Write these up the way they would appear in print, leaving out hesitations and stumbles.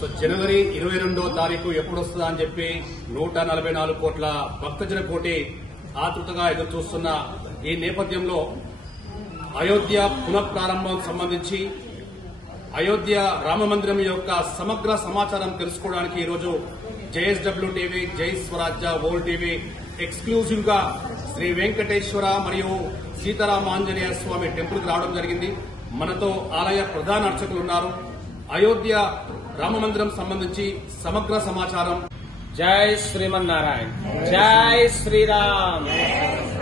So జనవరి 22వ తారీఖు ఎప్పుడు వస్తుందా అని చెప్పి 144 కోట్ల భక్తజన కోటి ఆతృతగా ఎదురు చూస్తున్న ఈ నేపథ్యంలో అయోధ్య పునఃప్రారంభం సంబంధించి అయోధ్య రామమందిరం యొక్క సమగ్ర సమాచారం తెలుసుకోవడానికి ఈరోజు జేఎస్డబ్ల్యూ టీవీ, జై స్వరాజ్య వరల్డ్ టీవీ ఎక్స్క్లూజివ్ గా శ్రీ వెంకటేశ్వర మరియు సీతారామాంజనేయ స్వామి టెంపుల్ కు రావడం జరిగింది. మనతో ఆలయ ప్రధాన అర్చకులు ఉన్నారు. అయోధ్య రామమందిరం సంబంధించి సమగ్ర సమాచారం. జై శ్రీమన్నారాయణ, జై శ్రీరామ్,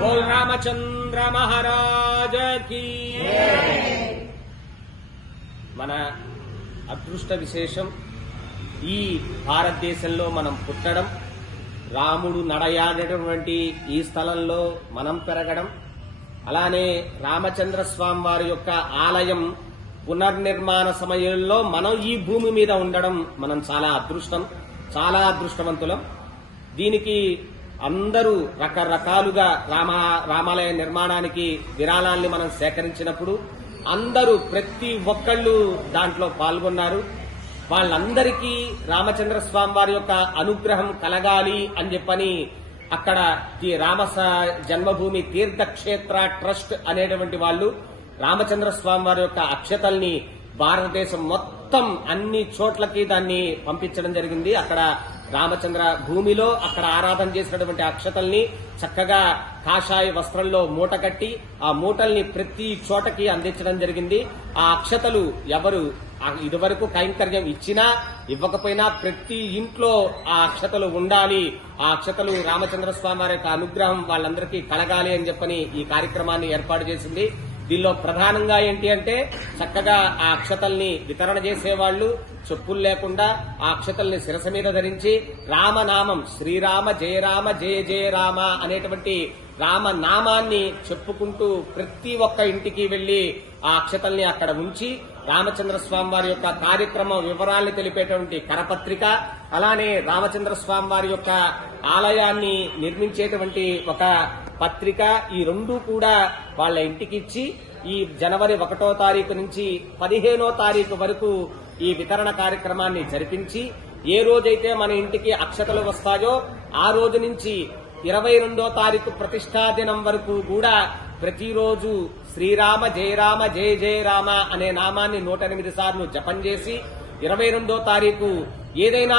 బోల్ రామచంద్ర మహారాజ కీ. మన అదృష్ట విశేషం ఈ భారతదేశంలో మనం పుట్టడం, రాముడు నడయాడేటటువంటి ఈ స్థలంలో మనం పెరగడం, అలానే రామచంద్ర స్వామి వారి యొక్క ఆలయం పునర్నిర్మాణ సమయంలో మనం ఈ భూమి మీద ఉండడం మనం చాలా అదృష్టవంతులం. దీనికి అందరూ రకరకాలుగా రామాలయ నిర్మాణానికి విరాళాల్ని మనం సేకరించినప్పుడు అందరూ ప్రతి ఒక్కళ్ళు దాంట్లో పాల్గొన్నారు. వాళ్ళందరికీ రామచంద్ర స్వామి వారి యొక్క అనుగ్రహం కలగాలి అని చెప్పని అక్కడ రామ జన్మభూమి తీర్థక్షేత్ర ట్రస్ట్ అనేటువంటి వాళ్ళు రామచంద్ర స్వామి వారి యొక్క అక్షతల్ని భారతదేశం మొత్తం అన్ని చోట్లకి దాన్ని పంపించడం జరిగింది. అక్కడ రామచంద్ర భూమిలో అక్కడ ఆరాధన చేసినటువంటి అక్షతల్ని చక్కగా కాషాయ వస్త్రంలో మూట కట్టి ఆ మూటల్ని ప్రతి చోటకి అందించడం జరిగింది. ఆ అక్షతలు ఎవరు ఇదివరకు కైంకర్యం ఇచ్చినా ఇవ్వకపోయినా ప్రతి ఇంట్లో ఆ అక్షతలు ఉండాలి, ఆ అక్షతలు రామచంద్ర స్వామి వారి యొక్క అనుగ్రహం వాళ్ళందరికీ కలగాలి అని చెప్పని ఈ కార్యక్రమాన్ని ఏర్పాటు చేసింది. దీనిలో ప్రధానంగా ఏంటి అంటే చక్కగా ఆ అక్షతల్ని వితరణ చేసేవాళ్లు చెప్పులు లేకుండా ఆ అక్షతల్ని శిరస మీద ధరించి రామనామం శ్రీరామ జయ రామ జయ జయ రామ అనేటువంటి రామనామాన్ని చెప్పుకుంటూ ప్రతి ఒక్క ఇంటికి వెళ్లి ఆ అక్షతల్ని అక్కడ ఉంచి రామచంద్ర స్వామి వారి యొక్క కార్యక్రమం వివరాల్ని తెలిపేటువంటి కరపత్రిక, అలానే రామచంద్ర స్వామి వారి యొక్క ఆలయాన్ని నిర్మించేటువంటి ఒక పత్రిక, ఈ రెండూ కూడా వాళ్ళ ఇంటికి ఇచ్చి ఈ జనవరి 1వ తారీఖు నుంచి 15వ తారీఖు వరకు ఈ వితరణ కార్యక్రమాన్ని జరిపించి ఏ రోజైతే మన ఇంటికి అక్షతలు వస్తాయో ఆ రోజు నుంచి 22వ తారీఖు ప్రతిష్టా దినం వరకు కూడా ప్రతిరోజు శ్రీరామ జయ రామ జయ జయ రామ అనే నామాన్ని 108 సార్లు జపం చేసి 22వ తారీఖు ఏదైనా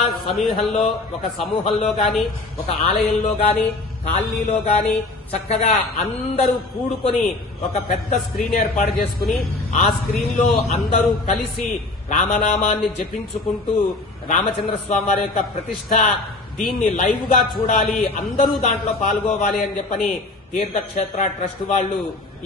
ఒక సమూహంలో గాని ఒక ఆలయంలో గాని కాలనీలో గాని చక్కగా అందరూ కూడుకొని ఒక పెద్ద స్క్రీన్ ఏర్పాటు చేసుకుని ఆ స్క్రీన్ లో అందరూ కలిసి రామనామాన్ని జపించుకుంటూ రామచంద్ర స్వామి వారి యొక్క ప్రతిష్ట దీన్ని లైవ్ గా చూడాలి, అందరూ దాంట్లో పాల్గొవాలి అని చెప్పని తీర్థక్షేత్ర ట్రస్ట్ వాళ్లు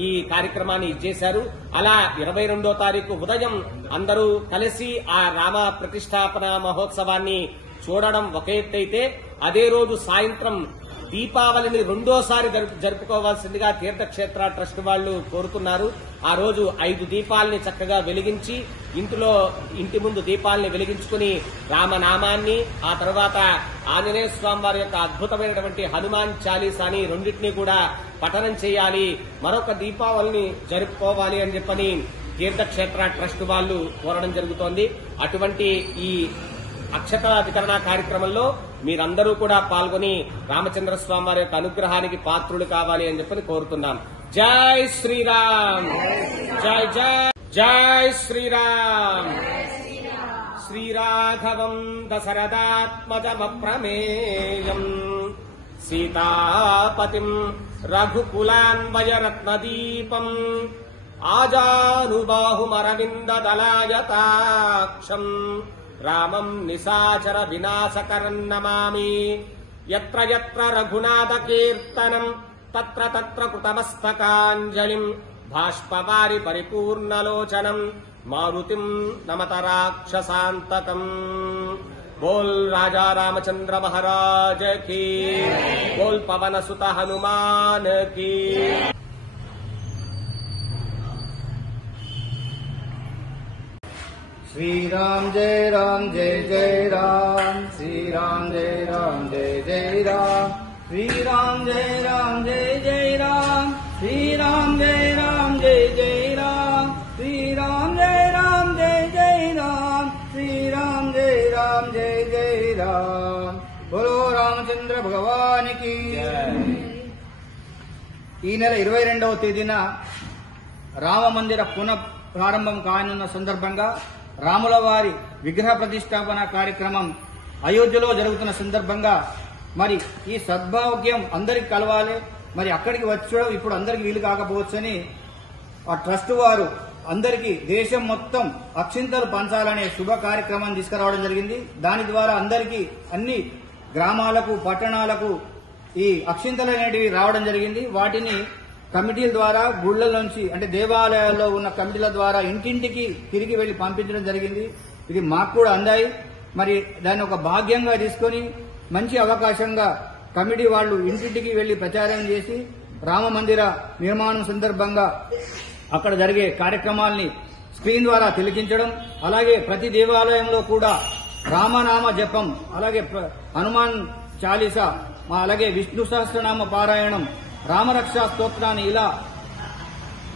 ఈ కార్యక్రమాన్ని ఇచ్చేశారు. అలా 22వ తారీఖు ఉదయం అందరూ కలిసి ఆ రామ ప్రతిష్టాపన మహోత్సవాన్ని చూడడం ఒక ఎత్తైతే, అదే రోజు సాయంత్రం దీపావళిని రెండోసారి జరుపుకోవాల్సిందిగా తీర్థక్షేత్ర ట్రస్ట్ వాళ్లు కోరుతున్నారు. ఆ రోజు 5 దీపాల్ని చక్కగా వెలిగించి ఇంటి ముందు దీపాల్ని వెలిగించుకుని రామనామాన్ని, ఆ తర్వాత ఆంజనేయ స్వామి వారి యొక్క అద్భుతమైనటువంటి హనుమాన్ చాలీసాని రెండింటినీ కూడా పఠనం చేయాలి, మరొక దీపావళిని జరుపుకోవాలి అని చెప్పని తీర్థక్షేత్ర ట్రస్ట్ వాళ్లు కోరడం జరుగుతోంది. అటువంటి ఈ అక్షత వితరణ కార్యక్రమంలో మీరందరూ కూడా పాల్గొని రామచంద్ర స్వామి వారి యొక్క అనుగ్రహానికి పాత్రులు కావాలి అని చెప్పని కోరుతున్నాం. జై శ్రీరామ్, జై జై జై శ్రీరామ్. శ్రీరాఘవం దశరథాత్మజమప్రమేయం సీతాపతిం రఘుకులాన్వయరత్నదీపం ఆజానుబాహుమరవిందదలాయతాక్షం రామం నిశాచర వినాశకరం నమామి. యత్ర యత్ర రఘునాథ కీర్తనం తత్ర తత్ర కృతమస్తకాంజలిం బాష్పవారి పరిపూర్ణలోచనం మారుతిం నమత రాక్షసాంతకం. బోల్ రాజా రామచంద్ర మహారాజ కీ, బోల్ పవన సుత హనుమాన్ కీ. श्रीराम जय राम जय जय राम, श्रीराम जय राम जय जय राम, श्रीराम जय राम जय जय राम, श्रीराम जय राम जय जय राम, श्रीराम जय राम जय जय राम, श्रीराम जय राम राम जय जय राम बोलो रामचंद्र भगवान की ఈ నెల 22వ తేదీన రామ మందిర పునః ప్రారంభం కానున్న సందర్భంగా రాముల వారి విగ్రహ ప్రతిష్టాపన కార్యక్రమం అయోధ్యలో జరుగుతున్న సందర్భంగా మరి ఈ సద్భాగ్యం అందరికి కలవాలి. మరి అక్కడికి వచ్చడం ఇప్పుడు అందరికి వీలు కాకపోవచ్చని ఆ ట్రస్ట్ వారు అందరికీ దేశం మొత్తం అక్షింతలు పంచాలనే శుభ కార్యక్రమం తీసుకురావడం జరిగింది. దాని ద్వారా అందరికీ అన్ని గ్రామాలకు పట్టణాలకు ఈ అక్షింతలు అనేటివి రావడం జరిగింది. వాటిని కమిటీల ద్వారా గుళ్ల నుంచి అంటే దేవాలయాల్లో ఉన్న కమిటీల ద్వారా ఇంటింటికి తిరిగి వెళ్లి పంపించడం జరిగింది. ఇది మాకు కూడా అందాయి. మరి దాన్ని ఒక భాగ్యంగా తీసుకొని మంచి అవకాశంగా కమిటీ వాళ్ళు ఇంటింటికి వెళ్లి ప్రచారం చేసి రామ మందిర నిర్మాణం సందర్భంగా అక్కడ జరిగే కార్యక్రమాల్ని స్క్రీన్ ద్వారా తిలకించడం, అలాగే ప్రతి దేవాలయంలో కూడా రామనామ జపం, అలాగే హనుమాన్ చాలీసా, అలాగే విష్ణు సహస్రనామ పారాయణం, రామరక్షా స్తోత్రాన్ని ఇలా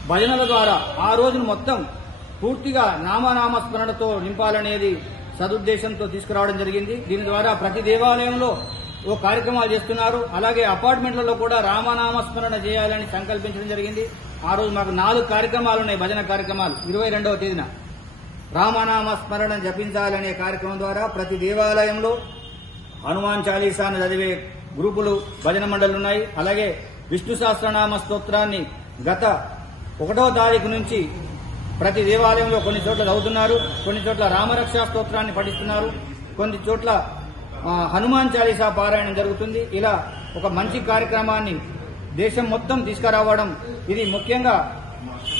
భజనల ద్వారా ఆ రోజును మొత్తం పూర్తిగా నామనామ స్మరణతో నింపాలనేది సదుద్దేశంతో తీసుకురావడం జరిగింది. దీని ద్వారా ప్రతి దేవాలయంలో ఓ కార్యక్రమాలు చేస్తున్నారు. అలాగే అపార్ట్మెంట్లలో కూడా రామనామ స్మరణ చేయాలని సంకల్పించడం జరిగింది. ఆ రోజు మాకు 4 కార్యక్రమాలు ఉన్నాయి, భజన కార్యక్రమాలు. 22వ తేదీన రామనామ స్మరణ జపించాలనే కార్యక్రమం ద్వారా ప్రతి దేవాలయంలో హనుమాన్ చాలీసాను చదివే గ్రూపులు భజన మండళ్లు ఉన్నాయి. అలాగే విష్ణు సహస్రనామ స్తోత్రాన్ని గత 1వ తారీఖు నుంచి ప్రతి దేవాలయంలో కొన్ని చోట్ల చదువుతున్నారు, కొన్ని చోట్ల రామరక్షా స్తోత్రాన్ని పఠిస్తున్నారు, కొన్ని చోట్ల హనుమాన్ చాలీసా పారాయణం జరుగుతుంది. ఇలా ఒక మంచి కార్యక్రమాన్ని దేశం మొత్తం తీసుకురావడం, ఇది ముఖ్యంగా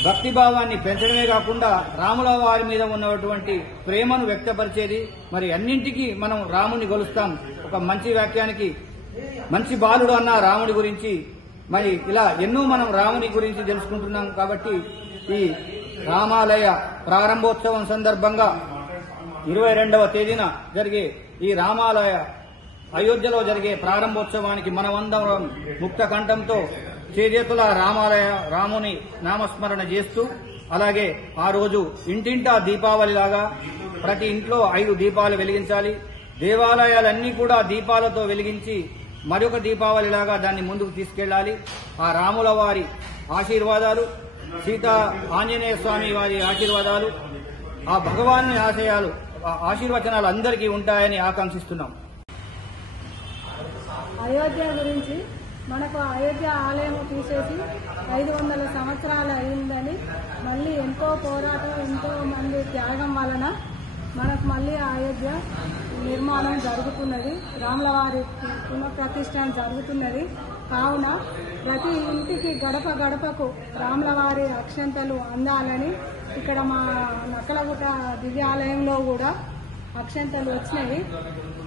భక్తిభావాన్ని పెంచడమే కాకుండా రాముల వారి మీద ఉన్నటువంటి ప్రేమను వ్యక్తపరిచేది. మరి అన్నింటికీ మనం రాముని కొలుస్తాం. ఒక మంచి వాక్యానికి మంచి బాలుడు అన్న రాముడి గురించి మరి ఇలా ఎన్నో మనం రాముని గురించి తెలుసుకుంటున్నాం. కాబట్టి ఈ రామాలయ ప్రారంభోత్సవం సందర్భంగా 22వ తేదీన జరిగే ఈ రామాలయ అయోధ్యలో జరిగే ప్రారంభోత్సవానికి మనమందరం ముక్త కంఠంతో చేజేతుల రాముని నామస్మరణ చేస్తూ, అలాగే ఆ రోజు ఇంటింటా దీపావళిలాగా ప్రతి ఇంట్లో 5 దీపాలు వెలిగించాలి. దేవాలయాలన్నీ కూడా దీపాలతో వెలిగించి మరొక దీపావళిలాగా దాన్ని ముందుకు తీసుకెళ్లాలి. ఆ రాముల వారి ఆశీర్వాదాలు, సీతా ఆంజనేయ స్వామి వారి ఆశీర్వాదాలు, ఆ భగవాను ఆశీర్వచనాలు అందరికీ ఉంటాయని ఆకాంక్షిస్తున్నాం. అయోధ్య గురించి మనకు అయోధ్య ఆలయం తీసేసి 500 సంవత్సరాలు అయిందని, మళ్ళీ ఎంతో పోరాటం, ఎంతో మంది త్యాగం వలన మనకు మళ్ళీ అయోధ్య నిర్మాణం జరుగుతున్నది, రాముల వారి పునఃప్రతిష్ఠ జరుగుతున్నది. కావున ప్రతి ఇంటికి గడప గడపకు రాముల వారి అక్షంతలు అందాలని ఇక్కడ మా నక్కలగుట్ట దివ్యాలయంలో కూడా అక్షంతలు వచ్చినవి.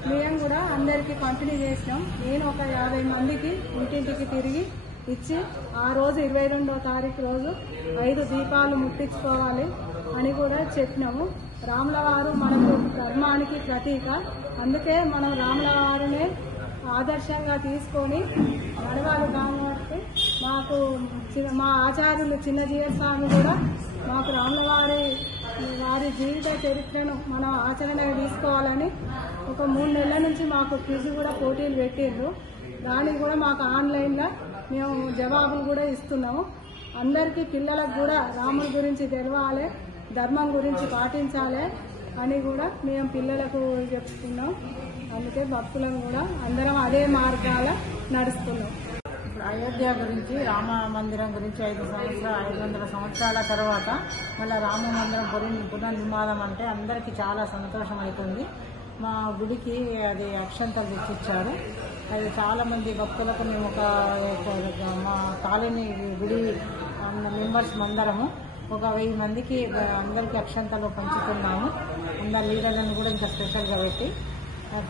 మేము కూడా అందరికీ పంపిణీ చేసినాం. నేను ఒక 50 మందికి ఇంటింటికి తిరిగి ఇచ్చి ఆ రోజు 22వ తారీఖు రోజు 5 దీపాలు ముట్టించుకోవాలి అని కూడా చెప్పినాము. రాముల వారు మనకు ధర్మానికి ప్రతీక. అందుకే మనం రాముల వారినే ఆదర్శంగా తీసుకొని నడవాలి. కాబట్టి మాకు మా ఆచార్యులు చిన్నజీవ స్వామి కూడా మాకు రాముల వారి జీవిత చరిత్రను మనం ఆచరణగా తీసుకోవాలని ఒక 3 నెలల నుంచి మాకు క్విజ్ కూడా పోటీలు పెట్టిండ్రు. దానికి కూడా మాకు ఆన్లైన్లో మేము జవాబులు కూడా ఇస్తున్నాము. అందరికీ పిల్లలకు కూడా రాముడి గురించి తెలవాలి, ధర్మం గురించి పాటించాలి అని కూడా మేము పిల్లలకు చెప్తున్నాం. అందుకే భక్తులను కూడా అందరం అదే మార్గాల నడుస్తున్నాం. అయోధ్య గురించి, రామ మందిరం గురించి 500 సంవత్సరాల తర్వాత మళ్ళీ రామ మందిరం పునర్నిర్మాణం అంటే అందరికీ చాలా సంతోషం అవుతుంది. మా గుడికి అది అక్షంతలు తెచ్చిచ్చారు. అది చాలా మంది భక్తులకు మేము మా కాలనీ గుడి మెంబర్స్ అందరము ఒక 1000 మందికి అందరికీ అక్షంతలు పంచుతున్నాము. అందరి లీడర్లను కూడా ఇంకా స్పెషల్గా పెట్టి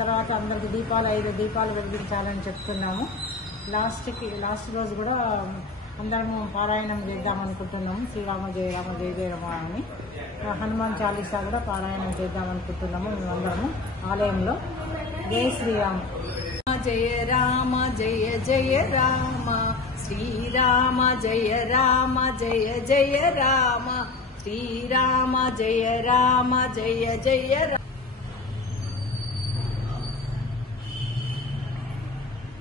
తర్వాత అందరికి 5 దీపాలు వెలిగించాలని చెప్తున్నాము. లాస్ట్ రోజు కూడా అందరము పారాయణం చేద్దామనుకుంటున్నాము. శ్రీరామ జయ రామ జయ జయ రామ అని హనుమాన్ చాలీసా కూడా పారాయణం చేద్దామనుకుంటున్నాము మేమందరము ఆలయంలో. జై శ్రీరామ్. జయ రామ జయ జయ రామ, శ్రీరామ జయ రామ జయ జయ రామ, శ్రీరామ జయ రామ జయ జయ రామ.